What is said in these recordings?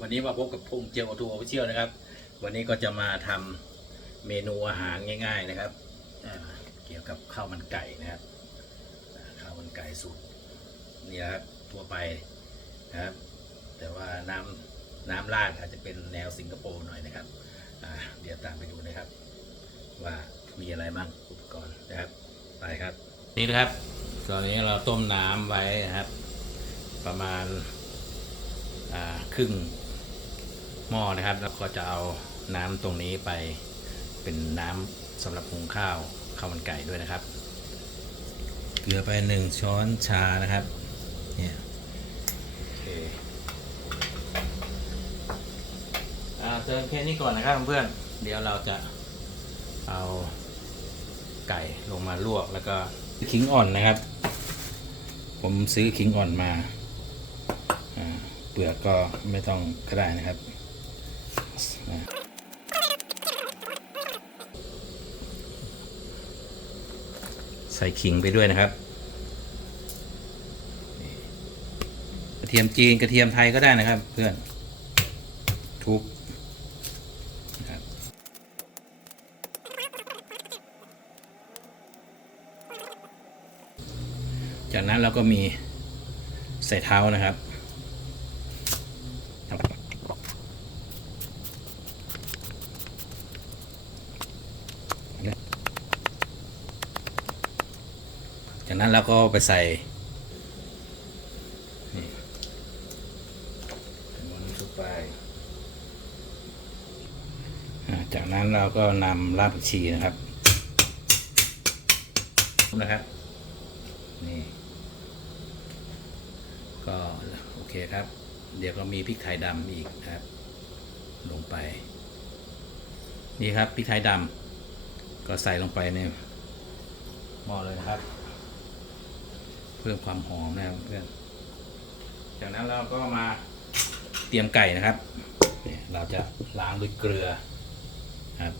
วันนี้มาพบกับพงเจียวทูออฟฟิเชียลนะครับ วันนี้ก็จะมาทำเมนูอาหารง่าย ๆนะครับ เกี่ยวกับข้าวมันไก่นะครับ ข้าวมันไก่สูตรนี่ครับทั่วไปนะครับ แต่ว่าน้ำน้ำราดอาจจะเป็นแนวสิงคโปร์หน่อยนะครับเดี๋ยวตามไปดูนะครับ ว่ามีอะไรบ้างอุปกรณ์นะครับไปครับ นี่นะครับตอนนี้เราต้มน้ำไว้นะครับ ประมาณครึ่ง หม้อนะครับ แล้วก็จะเอาน้ำตรงนี้ไปเป็นน้ำสำหรับหุงข้าวข้าวมันไก่ด้วยนะครับ เกลือไปหนึ่งช้อนชานะครับเนี่ยโอเคอ่าเติมแค่นี้ก่อนนะครับเพื่อนๆเดี๋ยวเราจะเอาไก่ลงมาลวกแล้วก็ขิงอ่อนนะครับ ผมซื้อขิงอ่อนมาอ่าเปลือกก็ไม่ต้องก็ได้นะครับนะ ใส่ขิงไปด้วยนะครับ กระเทียมจีนกระเทียมไทยก็ได้นะครับ เพื่อน ทุบจากนั้นเราก็มีใส่เท้านะครับ จากนั้นเราก็ไปใส่นี่ใส่หมอนี้เข้าไปอ่าจากนั้นเราก็นำรากผักชีนะครับนะครับนี่ก็โอเคครับ เดี๋ยวก็มีพริกไทยดำอีกนะครับ ลงไป นี่ครับพริกไทยดำก็ใส่ลงไปในหม้อเลยนะครับ เพิ่มความหอมนะครับเพื่อนจากนั้นเราก็มาเตรียมไก่นะครับ เราจะล้างด้วยเกลือครับ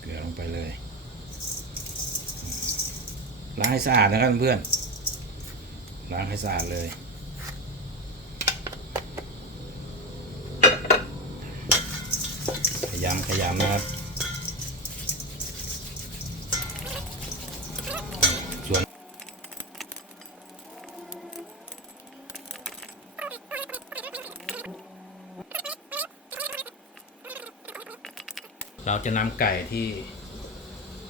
เกลือลงไปเลย ล้างให้สะอาดนะครับเพื่อน ล้างให้สะอาดเลยขยำขยำนะครับ เราจะนำไก่ที่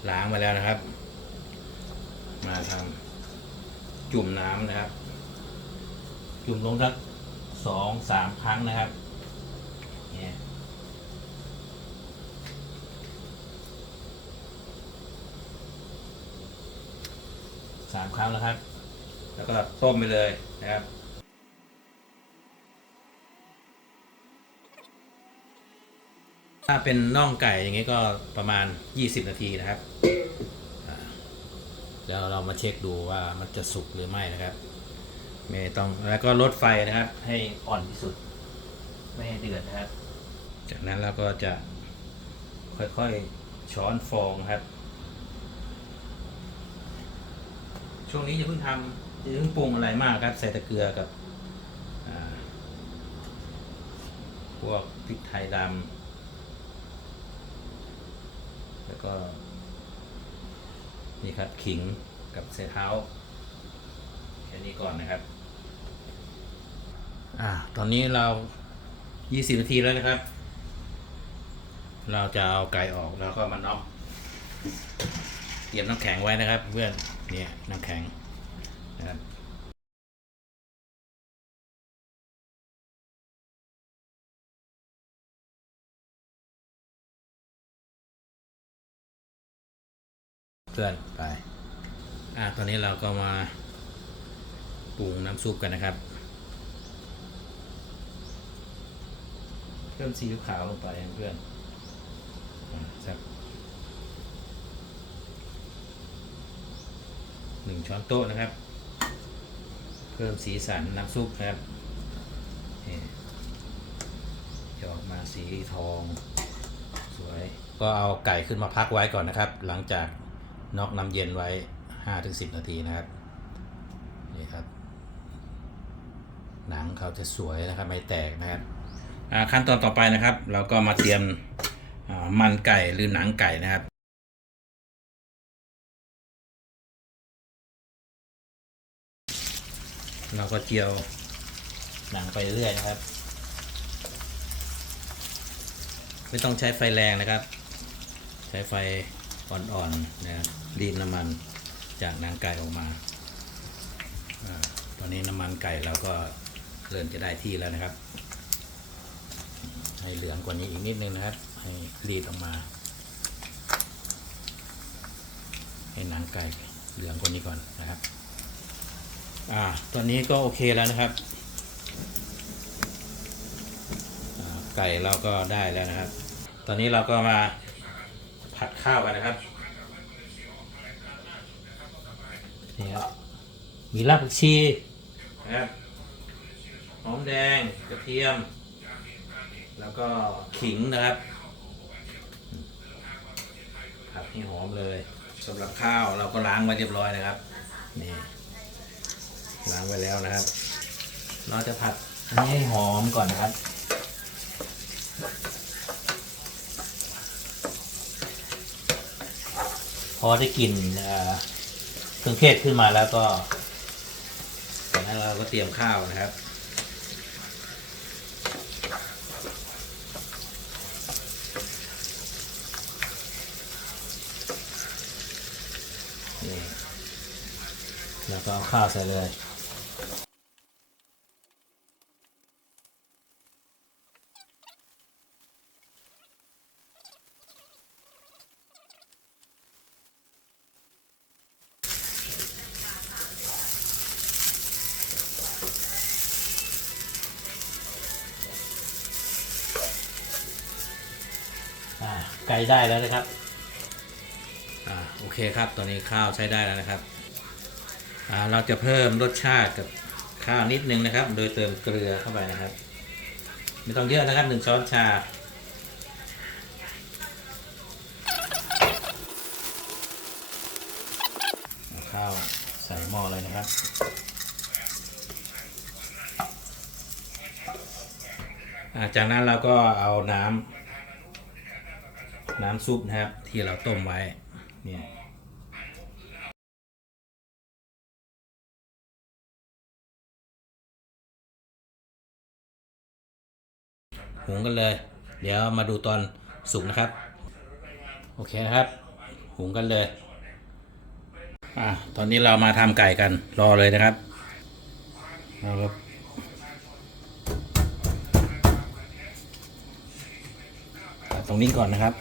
ล้างมาแล้วนะครับ มาทำจุ่มน้ำนะครับ จุ่มลงสักสองสามครั้งนะครับเนี่ยสามครั้งแล้วครับ แล้วก็ต้มไปเลยนะครับ ถ้าเป็นน่องไก่อย่างงี้ก็ประมาณ 20 นาทีนะครับแล้วเรามาเช็คดูว่ามันจะสุกหรือไม่นะครับ ไม่ต้องแล้วก็ลดไฟนะครับ ให้อ่อนที่สุด ไม่ให้เดือดนะครับ จากนั้นเราก็จะค่อยๆช้อนฟองครับ ช่วงนี้จะเพิ่งทำจะเพิ่งปรุงอะไรมากครับ ใส่ต่เกลือกับพวกพริกไทยดำ แล้ว ก็ นี่ครับขิงกับเศษเท้าแค่นี้ก่อนนะครับ อ่า ตอนนี้เรา 20 นาทีแล้วนะครับ เราจะเอาไก่ออกแล้วก็มาน็อกเตรียมน้ำแข็งไว้นะครับ เพื่อนเนี่ยน้ำแข็งนะครับ พื่อนไปอ่าตอนนี้เราก็มาปรุงน้ำซุปกันนะครับ เพิ่มซีอิ๊วขาวลงไปเพื่อนสักหนึ่งช้อนโต๊ะนะครับ เพิ่มสีสันน้ำซุปครับจะออกมาสีทอง สวย ก็เอาไก่ขึ้นมาพักไว้ก่อนนะครับ หลังจาก นอกน้ำเย็นไว้ 5-10 นาทีนะครับนี่ครับ หนังเขาจะสวยนะครับไม่แตกนะครับขั้นตอนต่อไปนะครับ เราก็มาเตรียมมันไก่หรือหนังไก่นะครับเราก็เจียวหนังไปเรื่อยนะครับ ไม่ต้องใช้ไฟแรงนะครับ ใช้ไฟ อ่อนๆนะครับรีดน้ำมันจากหนังไก่ออกมาอตอนนี้น้ำมันไก่เราก็เริ่มจะได้ที่แล้วนะครับ ให้เหลืองกว่านี้อีกนิดนึงนะครับ ให้รีดออกมา ให้หนังไก่เหลืองกว่านี้ก่อนนะครับ อ่า ตอนนี้ก็โอเคแล้วนะครับไก่เราก็ได้แล้วนะครับ ตอนนี้เราก็มา ผัดข้าวกันนะครับนี่ครับมีรากผักชีนะครับหอมแดงกระเทียม แล้วก็ขิงนะครับผัดให้หอมเลยสำหรับข้าวเราก็ล้างไว้เรียบร้อยนะครับนี่ล้างไว้แล้วนะครับ เราจะผัดอันนี้ให้หอมก่อนนะครับ พอได้กลิ่นเครื่องเทศขึ้นมาแล้วก็จากนั้นเราก็เตรียมข้าวนะครับนี่แล้วก็เอาข้าวใส่เลย อ่าไก่ได้แล้วนะครับอ่าโอเคครับตอนนี้ข้าวใช้ได้แล้วนะครับอ่าเราจะเพิ่มรสชาติกับข้าวนิดนึงนะครับ โดยเติมเกลือเข้าไปนะครับ ไม่ต้องเยอะนะครับหนึ่งช้อนชาเอาข้าวใส่หม้อเลยนะครับอ่าจากนั้นเราก็เอาน้ำ น้ำซุปนะครับ ที่เราต้มไว้เนี่ยหุงกันเลย เดี๋ยวมาดูตอนสุกนะครับ โอเคนะครับ หุงกันเลยอ่าตอนนี้เรามาทำไก่กันรอเลยนะครับเราก็ตรงนี้ก่อนนะครับ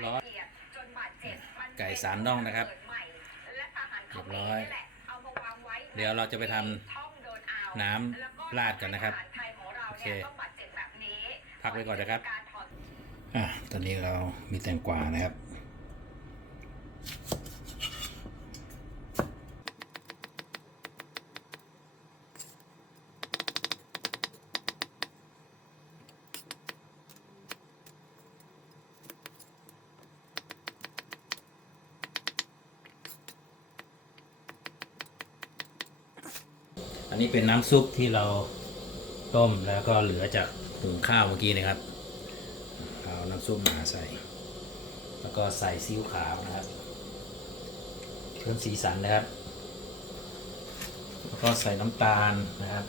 รียบร้อย ไก่สามน่องนะครับเรียบร้อย เดี๋ยวเราจะไปทำน้ำราดกันนะครับ โอเค พักไว้ก่อนนะครับ อะ ตอนนี้เรามีแตงกวานะครับ นี้เป็นน้ำซุปที่เราต้มแล้วก็เหลือจากหุงข้าวเมื่อกี้นะครับ เอาน้ำซุปมาใส่ แล้วก็ใส่ซีอิ๊วขาวนะครับ เพิ่มสีสันนะครับ แล้วก็ใส่น้ำตาลนะครับ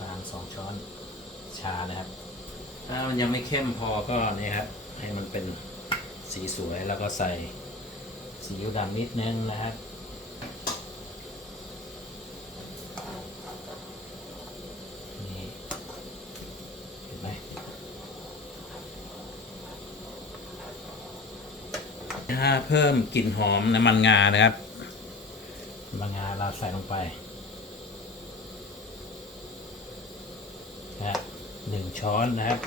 ตาลสองช้อนชานะครับ ถ้ามันยังไม่เข้มพอก็นี่ครับให้มันเป็นสีสวยแล้วก็ใส่ซีอิ๊วดำนิดนึงนะครับ นี่เห็นไหม ถ้าเพิ่มกลิ่นหอมน้ำมันงานะครับน้ำมันงาเราใส่ลงไปนะหนึ่งช้อนนะครับ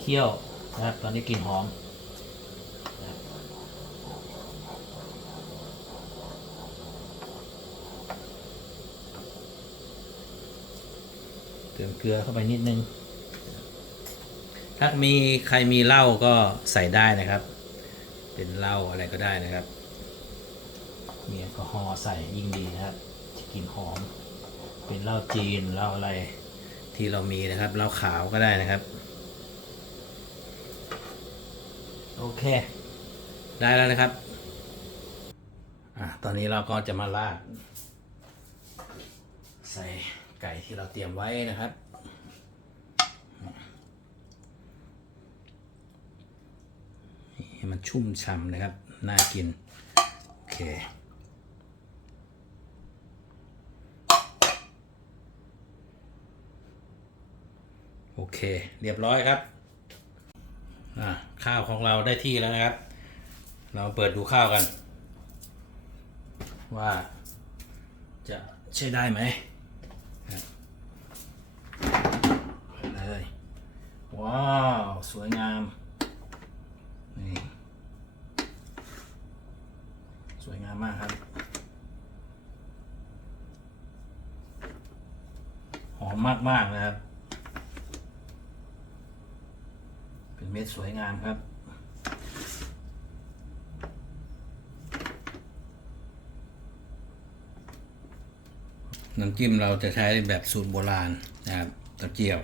เคี่ยวนะครับ ตอนนี้กลิ่นหอมเติมเกลือเข้าไปนิดนึง ถ้ามีใครมีเหล้าก็ใส่ได้นะครับ เป็นเหล้าอะไรก็ได้นะครับ มีแอลกอฮอล์ใส่ยิ่งดีนะครับจะกลิ่นหอม เป็นเหล้าจีนเหล้าอะไรที่เรามีนะครับเหล้าขาวก็ได้นะครับ โอเค ได้แล้วนะครับอะตอนนี้เราก็จะมาราดใส่ไก่ที่เราเตรียมไว้นะครับ ให้มันชุ่มฉ่ำนะครับ น่ากิน โอเค โอเค เรียบร้อยครับอ่าข้าวของเราได้ที่แล้วนะครับ เราเปิดดูข้าวกัน ว่าจะใช้ได้ไหมเลยว้าว สวยงาม นี่ สวยงามมากครับ หอ มมาก ๆ นะครับ เป็นเม็ดสวยงามครับ น้ำจิ้มเราจะใช้แบบสูตรโบราณนะครับตะเกียว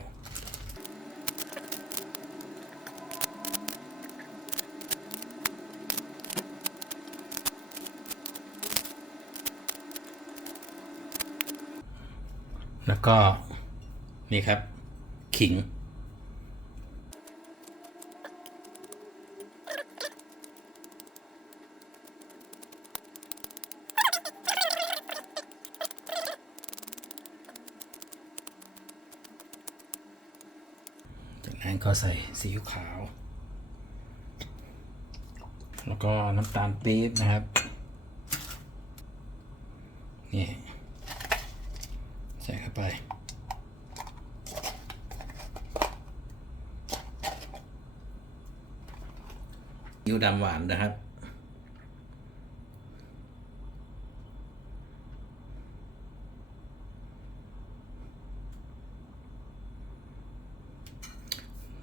แล้วก็ นี่ครับ ขิง จากนั้นก็ใส่ซีอิ๊วขาว แล้วก็น้ำตาลปี๊บนะครับนี่ใส่เข้าไปิ้วดำหวานนะครับ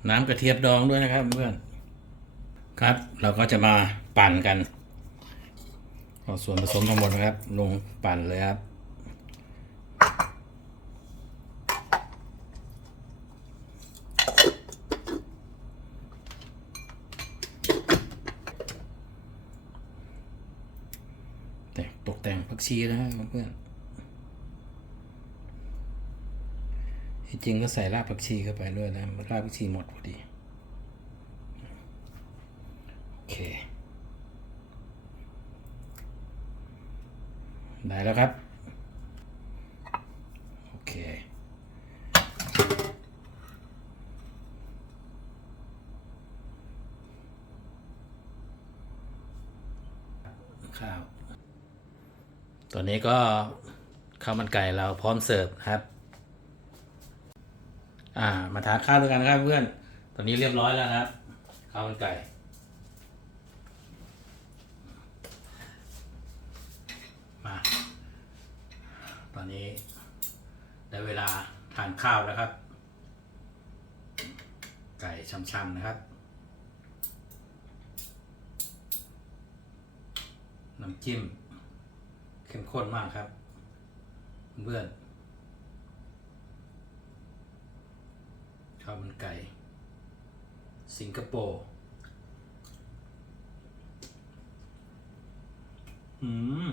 น้ำกระเทียมดองด้วยนะครับเพื่อนครับ เราก็จะมาปั่นกันเอาส่วนผสมทั้งหมดนะครับ ลงปั่นเลยครับ แต่งตกแต่งผักชีนะครับ เพื่อนที่จริงก็ใส่รากผักชีเข้าไปด้วยนะรากผักชีหมดพอดี โอเค ได้แล้วครับ โอเค ข้าว ตอนนี้ก็ข้าวมันไก่เราพร้อมเสิร์ฟครับ อ่า มาทานข้าวด้วยกันครับเพื่อน ตอนนี้เรียบร้อยแล้วนะครับข้าวมันไก่ มา ตอนนี้ได้เวลาทานข้าวแล้วครับ ไก่ช่ำๆนะครับ น้ำจิ้ม เข้มข้นมากครับ เพื่อนข้าวมันไก่ สิงคโปร์อืม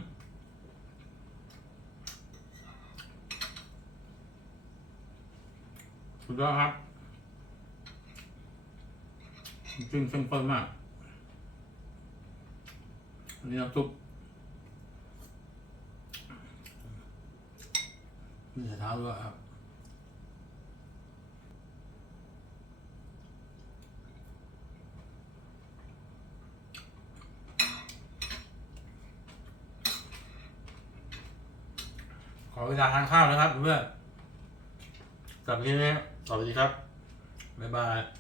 สุดยอดครับน้ำจิ้มเข้มข้นมากอันนี้น้ำซุป มีเท้าด้วยครับขอเวลาทานข้าวนะครับเพื่อนสำหรับที่นี้สวัสดีครับ บ๊ายบาย